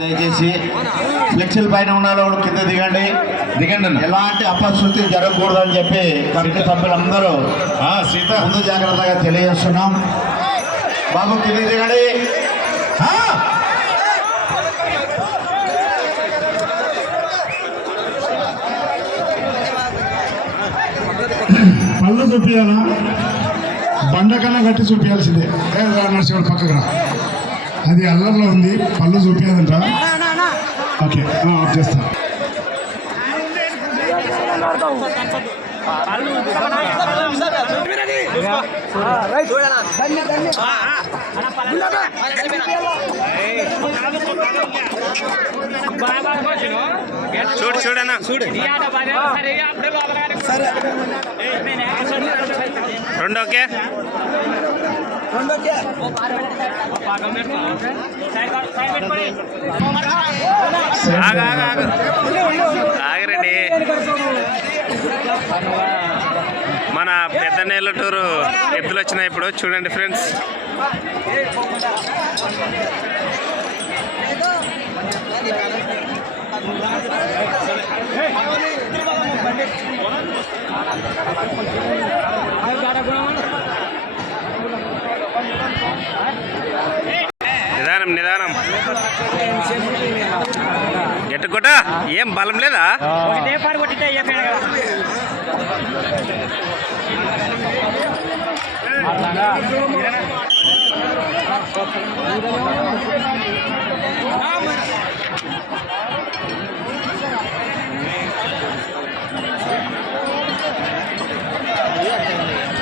దయచేసి ఫ్లెక్సీల పైన ఉన్న వాళ్ళు కింద దిగండి. ఎలాంటి అపశృతి జరగకూడదని చెప్పి కమిటీ సభ్యులందరూ ముందు జాగ్రత్తగా తెలియజేస్తున్నాం. బాబు కింద దిగండి. పళ్ళు చూపించాలా, బండకన్నా గట్టి చూపించాల్సిందే. నర్సింగ్ పక్కకు రా, అది అల్లర్లో ఉంది, పళ్ళు చూపించాలంట. ఓకే ఆఫ్ చేస్తా. చూడు చూడనా చూడు రెండోకే ఆగరండి. మన పెద్ద నెల్లటూరు ఎద్దులు వచ్చినాయి ఇప్పుడు చూడండి ఫ్రెండ్స్. నిదానం నిదానం ఎట్టుకోట ఏం బలం లేదా?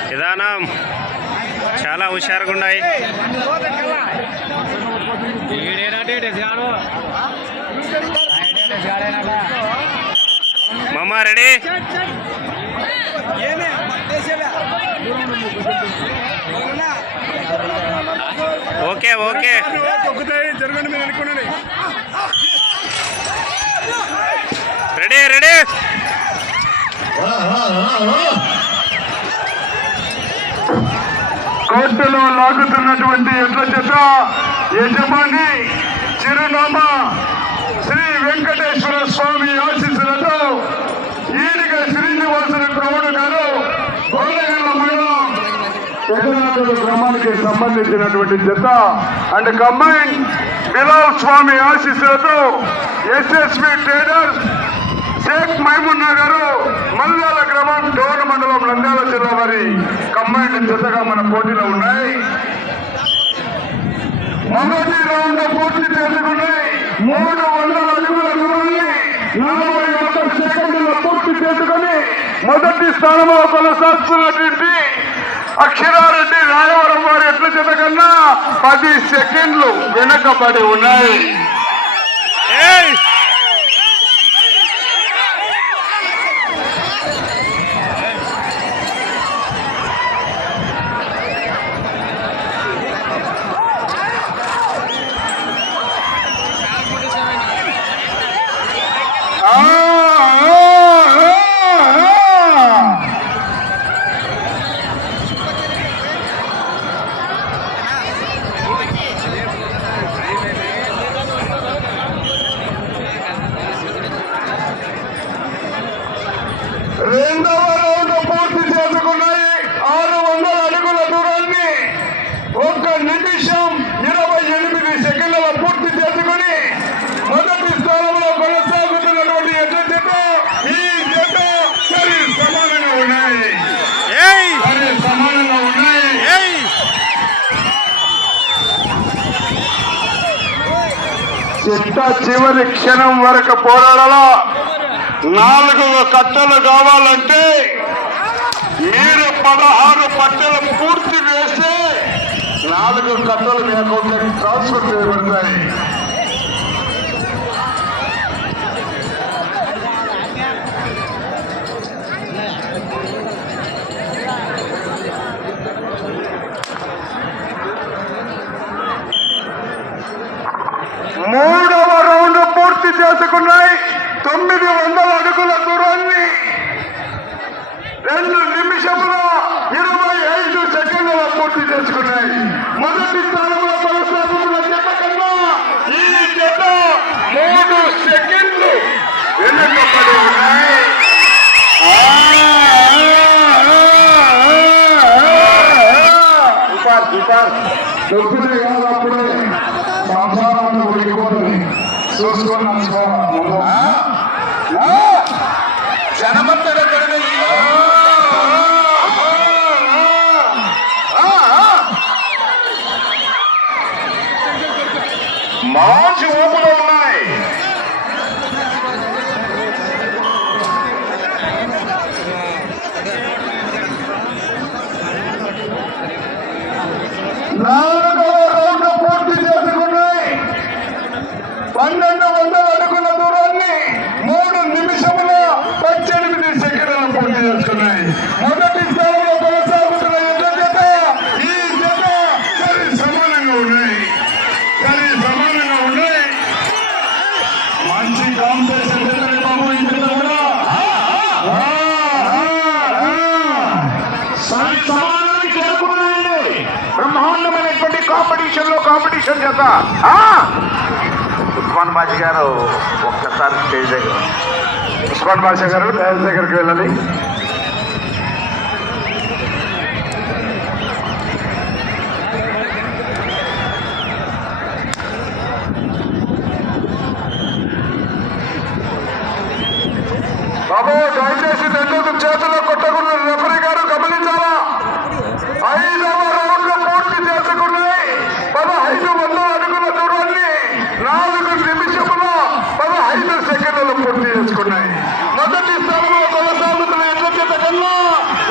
విధానం చాలా హుషారుగా ఉన్నాయి. మామ ready? Okay okay ready ready. కోర్టులో లాగుతున్నటువంటి ఎడ్ల చేత యజమాని చిరునామా శ్రీ వెంకటేశ్వర స్వామి ఆశీస్సులతో ఈడిగ శ్రీనివాసుల గౌడ్ గారు గోలగల్ల మండలం పెద్దనాడు గ్రామానికి సంబంధించినటువంటి జత అండ్ కంబైన్ బిలాల్ స్వామి ఆశీస్సులతో ఎస్ఎస్వి ట్రేడర్స్ షేక్ మైమున్నా గారు మల్లాల గ్రామం డోన మండలం నంద్యాల జిల్లా వారి కంబైండ్ జతగా మన పోటీలో ఉన్నాయి. మొదటి రౌండ్ పూర్తి చేసుకున్నాయి. 300 అడుగుల దూరాన్ని 41 సెకండ్లలో పూర్తి చేసుకుని మొదటి స్థానంలో కొనసాగుతున్నటువంటి అక్షరారెడ్డి రాయవరం వారి ఎట్ల జత కన్నా 10 సెకండ్లు వెనకబడి ఉన్నాయి. రెండవ రౌండ్ పూర్తి చేసుకున్నాయి. 600 అడుగుల దూరాన్ని 1 నిమిషం 28 సెకండ్ల పూర్తి చేసుకుని మొదటి స్థానంలో కొనసాగుతున్నటువంటి ఎడ్ల జత ఈ జత సరి సమానంగా ఉన్నాయి. చివరి క్షణం వరకు పోరాడాలా. 4 కట్టలు కావాలంటే మీరు 16 పట్టెలు పూర్తి వేస్తే 4 కట్టలు మీ అకౌంట్లోకి ట్రాన్స్ఫర్ చేయబడతాయి. మూడవ రౌండ్ పూర్తి చేసుకున్నాయి. 900 అడుగుల దూరాన్ని 2 నిమిషముల 25 సెకండ్ల పూర్తి చేసుకున్నాయి. మొదటి స్థానంలో కొనసాగుతున్న జత కన్నా ఈ జత వెనుకబడి ఉన్నాయి. చెప్పుతే కాదు అప్పుడే సంసారాన్ని ఉడికిపోతుంది చూసుకొని జనమంతర మంచి ఊపులో ఉన్నాయి. పూర్తి చేసుకున్నాయి. 1200 అడుగుల దూరాన్ని 3 నిమిషముల 18 సెకండ్లు పూర్తి చేసుకున్నాయి. మొదటి స్థానంలో కొనసాగుతున్న ఎడ్ల జత ఈ జత సరి సమానంగా ఉన్నాయి. మంచి కాంపిటీషన్ జరిగిన బాబు ఇందులో కూడా సరి సమానానికి చేరుకున్నాయండి. బ్రహ్మాండమైనటువంటి కాంపిటీషన్ చేత ఉస్మాన్ బాషా గారు ఒక్కసారి స్టేజ్ దగ్గర ఉస్మాన్ బాషా గారు తయారు దగ్గరికి వెళ్ళాలి. బాబు దయచేసి రెండు చేతుల్లో కొట్టకుండా రెఫరీ గారు గమనించాలా. 5వ రౌండ్ పూర్తి చేసుకున్నాయి. 1500 అడుగుల దూరాన్ని 4 నిమిషముల 15 సెకండ్లు పూర్తి చేసుకున్నాయి. మొదటి స్థానంలో కొనసాగుతున్న ఎడ్ల జత కన్నా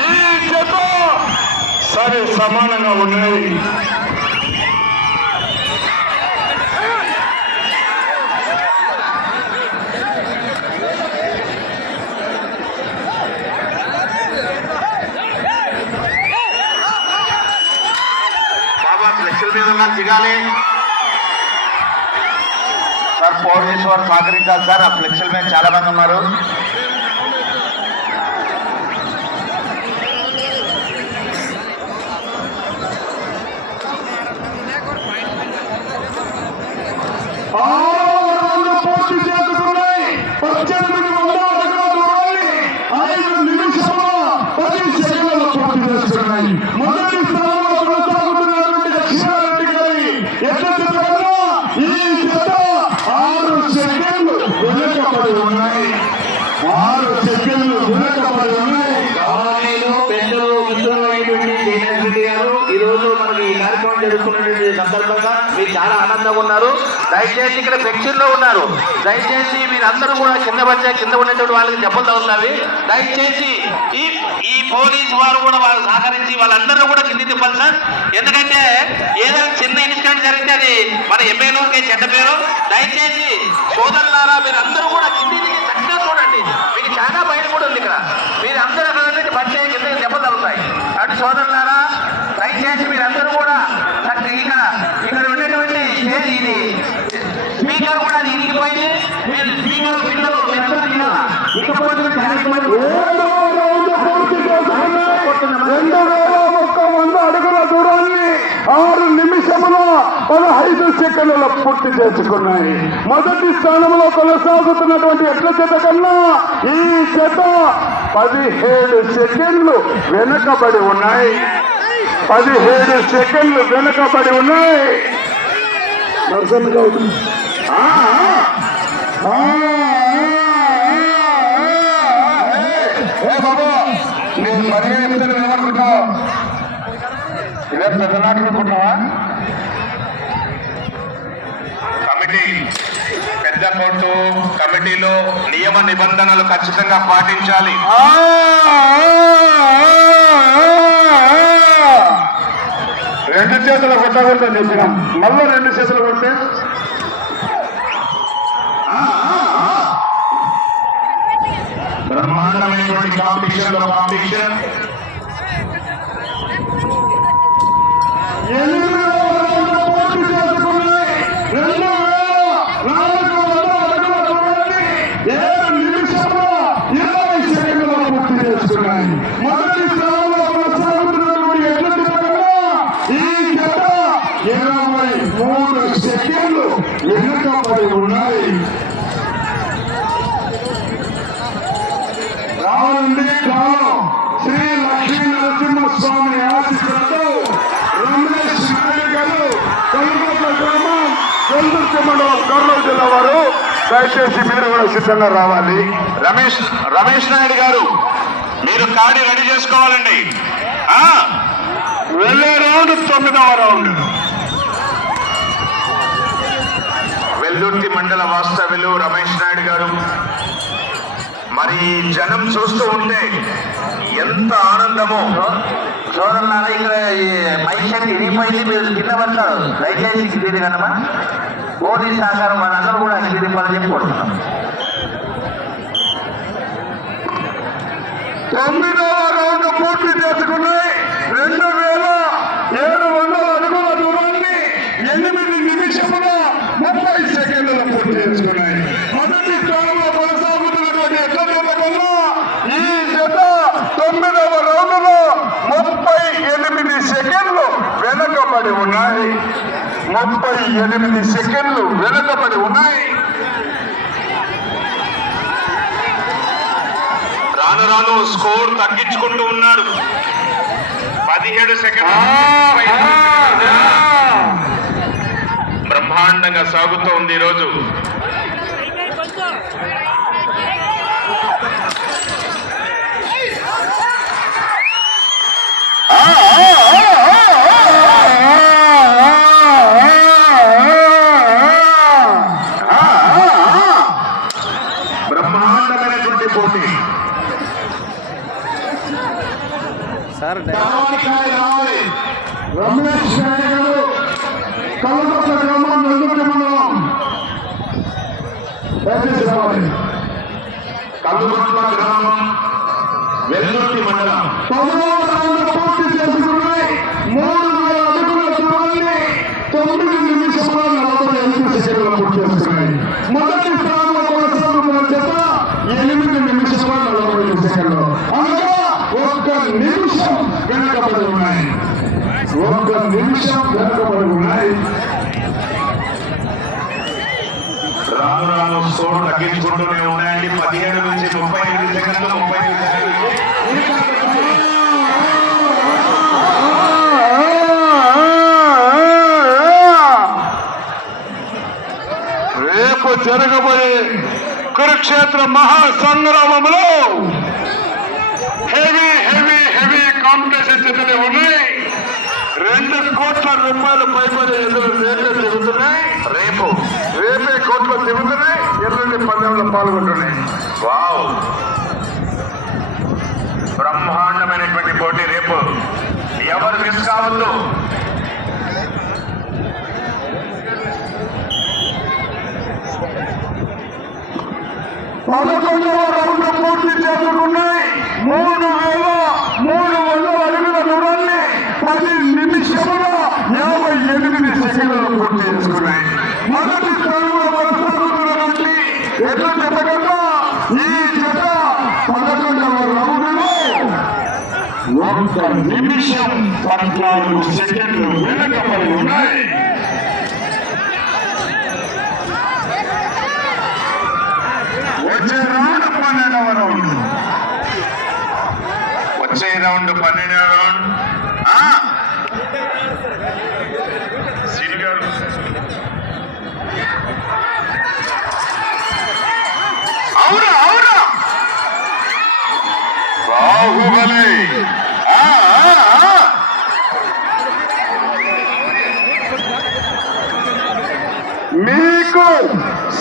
ఈ జత సరే సమానంగా ఉన్నాయి. ఫ్లెక్సీల మీద ఉన్నారు దిగాలి సార్. పోలీసు వారు సహకరించాలి సార్. ఆ ఫ్లెక్సీల మీద చాలా మంది ఉన్నారు. పూర్తి చేసుకున్నాయి. 1800 అడుగుల దూరాన్ని 5 నిమిషముల 10 సెకండ్లు పూర్తి చేసుకున్నాయి. మొదటి స్థానంలో కొనసాగుతున్నటువంటి లక్ష్మారెడ్డి గారి ఎడ్ల జత కన్నా ఈ జత 6 సెకండ్లు వెనుకబడి ఉన్నాయి. 6 సెకండ్లు వెనుకబడి ఉన్నాయి. గౌరవనీయులు పెద్దలు మిత్రులైనటువంటి జగన్ రెడ్డి గారు ఈ రోజు మనకి ఈ కార్యక్రమం జరుగుతున్నటువంటి సందర్భంగా మీరు చాలా ఆనందంగా ఉన్నారు. దయచేసి ఇక్కడ ఫ్లెక్సీల్లో ఉన్నారు. దయచేసి మీరందరూ కూడా కింద ఉన్నటువంటి వాళ్ళకి దెబ్బలు తగులుతాయి. దయచేసి ఈ పోలీసు వారు కూడా వాళ్ళు సహకరించి వాళ్ళందరూ కూడా కింది తిప్పాలి సార్. ఎందుకంటే ఏదైనా చిన్న ఇన్సిడెంట్ జరిగితే అది మన ఎమ్మెల్యేకి చెడ్డ పేరు. దయచేసి సోదరులారా మీరందరూ కూడా కింది చక్కగా చూడండి. మీకు చాలా బయట కూడా ఉంది ఇక్కడ. మీరు అందరూ అక్కడ పడితే కింద దెబ్బలు తగులుతాయి. అటు సోదరులారా దయచేసి మీరందరూ కూడా ఇక్కడ ఉండేటువంటి ఇది స్పీకర్ కూడా ఇరిగిపోయింది. మీరు స్పీకర్ పిల్లలు ఇకపోతే 2100 అడుగుల దూరాన్ని 6 నిమిషముల 15 సెకండ్ల పూర్తి చేసుకున్నాయి. మొదటి స్థానంలో కొనసాగుతున్నటువంటి ఎడ్ల జత కన్నా ఈ జత 17 సెకండ్లు వెనుకబడి ఉన్నాయి. 17 సెకండ్లు వెనుకబడి ఉన్నాయి. బాబు నేను పరిగణించడం ఏమనుకుంటావు? ఇదే పెద్ద నాటనుకుంటున్నావా? కమిటీ పెద్ద కోర్టు కమిటీలో నియమ నిబంధనలు ఖచ్చితంగా పాటించాలి. రెండు చేతులు కొట్టకూడదు చెప్పినాం. మళ్ళీ 2 చేతులు కొడితే బ్రహ్మాండమైనటువంటి కాంపిటీషన్ 7 నిమిషంలో 20 సెకండ్ల పూర్తి చేసుకున్నాయి. మొదటి స్థానంలో కొనసాగుతున్నటువంటి ఎడ్ల జత కన్నా ఈ జత 23 సెకండ్లు వెనుకబడి ఉన్నాయి. స్వామి ఆశీస్సులతో రమేష్ నాయుడు గారు కల్గొట్ల గ్రామం వెల్దుర్తి మండలం కర్నూలు జిల్లా వారు దయచేసి మీరు కూడా సిద్ధంగా రావాలి. రమేష్ నాయుడు గారు మీరు కాడి రెడీ చేసుకోవాలండి. వెళ్ళే రౌండ్ 9వ రౌండ్. వెల్దుర్తి మండల వాస్తవ్యులు రమేష్ నాయుడు గారు. మరి జనం చూస్తూ ఉంటే ఎంత ఆనందమో. చూడన్నారా ఇక్కడ ఈ మైక్ సెట్ ఇరిగిపోయింది, మీరు కింద పడతారు. దయచేసి గిరి కనమా పోలీస్ సహకారం వాళ్ళందరూ కూడా గిరి పని చెప్పి కొడుతున్నాం. 9వ రౌండ్ పూర్తి చేసుకున్నాయి. 2700 అడుగుల దూరాన్ని 8 నిమిషముల 30 సెకండ్లు పూర్తి చేసుకున్నాయి. మొదటి స్థానంలో కొనసాగుతున్నటువంటి ఎడ్ల జత కన్నా ఈ జత 9వ రౌండ్ లో 38 సెకండ్లు వెనకబడి ఉన్నాయి. 38 సెకండ్లు వెనకబడి ఉన్నాయి. రాను రాను స్కోర్ తగ్గించుకుంటూ ఉన్నారు. 17 సెకండ్లు బ్రహ్మాండంగా సాగుతోంది ఈరోజు. బ్రహ్మాండమైనటువంటి పోటీ. రమేష్ నాయుడు గారు కల్గొట్ల గ్రామం వెల్దుర్తి మండలం దయచేసి రావాలి. కల్లుగుట్ల గ్రామం వెల్దుర్తి మండలం 10వ రౌండ్ పూర్తి చేసుకున్నాయి. 3000 అడుగుల దూరాన్ని 9 నిమిషముల 48 సెకండ్లు పూర్తి చేసుకున్నాయి. మొదటి స్థానంలో కొనసాగుతున్న జత 8 నిమిషముల 45 సెకండ్లు. అనగా 1 నిమిషం వెనకబడి ఉన్నాయి. 1 నిమిషం వెనకబడి ఉన్నాయి. రాను రాను స్కోర్ తగ్గించుకుంటూనే ఉన్నాయండి. 17 నుంచి 38 సెకండ్లు 35 సెకండ్లు. రేపు జరగబోయే కురుక్షేత్ర మహాసంగ్రామంలో హెవీ హెవీ హెవీ కాంపిటీషన్ జతలు ఉన్నాయి. 2 కోట్ల రూపాయలు పైబడి ఎదురు రేపే తిరుగుతున్నాయి. రేపే కోట్లు తిరుగుతున్నాయి. ఎల్లుండి పల్లెంలో పాల్గొంటున్నాయి. వావ్, బ్రహ్మాండమైనటువంటి పోటీ రేపు. ఎవరు మిస్ కావద్దు. పదకొండవ రౌండ్ పూర్తి చేసుకున్నాయి. 3300 అడుగుల దూరాన్ని 10 నిమిషముల 58 సెకండ్లు పూర్తి చేసుకున్నాయి. మొదటి స్థానంలో కొనసాగుతున్నటువంటి ఎడ్ల జత కన్నా ఈ జత 11వ రౌండ్లో 1 నిమిషం 14 సెకండ్లు వెనకబడి ఉన్నాయి. వచ్చే రౌండ్ 12వ రౌండ్. వచ్చే రౌండ్ 12వ రౌండ్. సీని గారు అవునా బాహుబలి. మీకు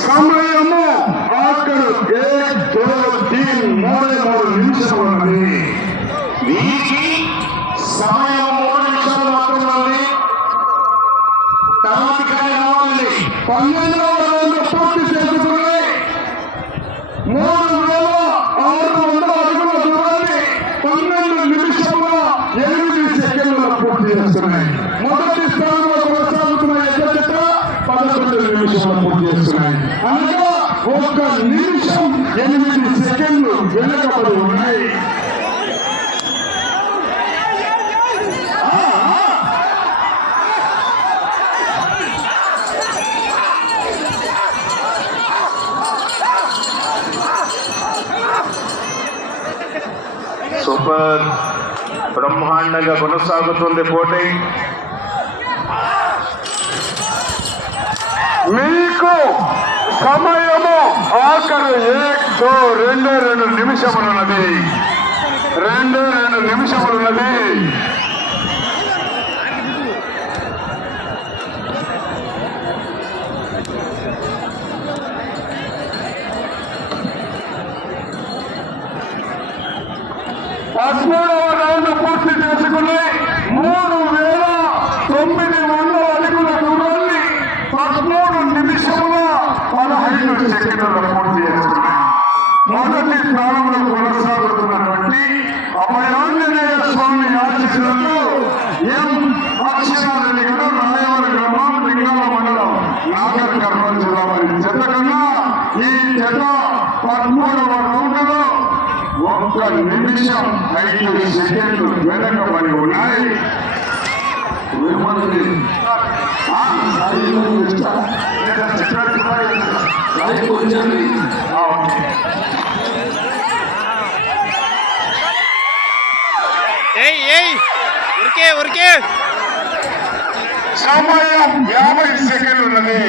సమయము ఆఖరు 1 2 3 నిమిషాలు ఉన్నది. వీరికి సమయం 3 నిమిషాలు మాత్రమే. తర్వాత కావాలి. 12వ రౌండ్ పూర్తి చేసుకుని 3600 అడుగుల దూరాన్ని 12 నిమిషముల 8 సెకండ్ల పూర్తి చేస్తున్నాయి. మొదటి స్థానంలో కొనసాగుతున్న ఎడ్ల జత 11 నిమిషాలు పూర్తి చేస్తున్నాయి. అనగా 1 నిమిషం 8 సెకండ్లు వెనుకబడి ఉన్నాయి. సూపర్. బ్రహ్మాండంగా కొనసాగుతుంది పోటీ. మీకు సమయము ఆఖరు 2 నిమిషములున్నది. 2 నిమిషములున్నది. పదమూడవ రౌండ్ పూర్తి చేసుకున్నాయి. 3,900 అడుగుల దూరాన్ని 13 నిమిషముల 15 సెకండ్లలో పూర్తి చేసుకున్నాయి. మొదటి స్థానంలో కొనసాగుతున్నటువంటి అభయాంజనేయ స్వామి ఆశీస్సులతో ఎం అక్షరారెడ్డి గారు రాయవరం గ్రామం లింగాల మండలం నాగర్ కర్నూలు జిల్లా వారి జత కన్నా ఈ జత 13వ రౌండ్లో 1 నిమిషం 5 సెకండ్లు వెనకబడి ఉన్నాయి. ఉరికే సమయం 50 సెకండ్లు ఉన్నది.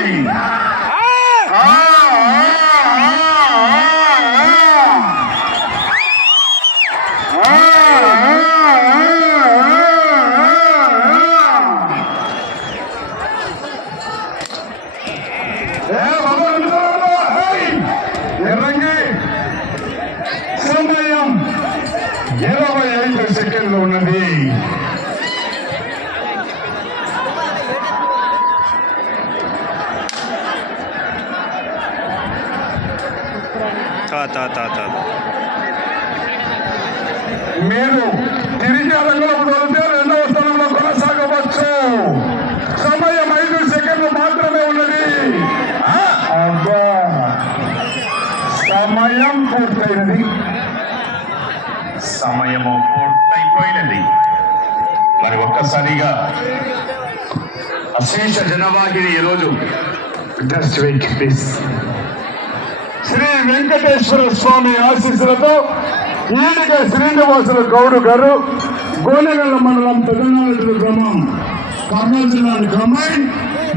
సమయం 25 సెకండ్లు ఉన్నది. మీరు తిరిగి రంగంలో తోలితే 2వ స్థానంలో కొనసాగవచ్చు. సమయం 5 సెకండ్లు మాత్రమే ఉన్నది. అబ్బా, సమయం పూర్తయినది. సమయము పూర్తయిపోయినది. మరి ఒక్కసారిగా అశేష జనవాహిని ఈరోజు just wait please. Sri Venkateswara Swamy ఆశీస్సులతో ఈడిగ శ్రీనివాసుల గౌడు గారు గోనెగల్ల మండలం పెదనారెడ్డి గ్రామం కర్నూలు జిల్లాని గ్రామం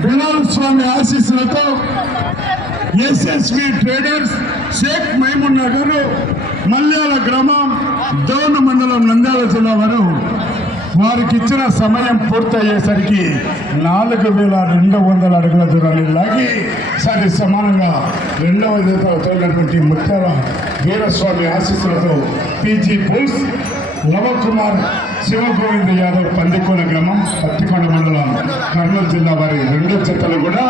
బిలాల్ స్వామి ఆశీస్సులతో ఎస్ఎస్వి ట్రేడర్స్ షేక్ మైమున్నా గారు మల్యాల గ్రామం దౌన మండలం నంద్యాల జిల్లా వారు వారికి ఇచ్చిన సమయం పూర్తయ్యేసరికి 4,200 అడుగుల దూరాన్ని లాగి సరి సమానంగా 2వ జత అవుతున్నటువంటి ముత్యాల వీరస్వామి ఆశీస్సులతో పీజీ బుల్స్ నవకుమార్ శివగోవింద యాదవ్ పందికోన గ్రామం పత్తికొండ మండలం కర్నూలు జిల్లా వారి 2 జతలు కూడా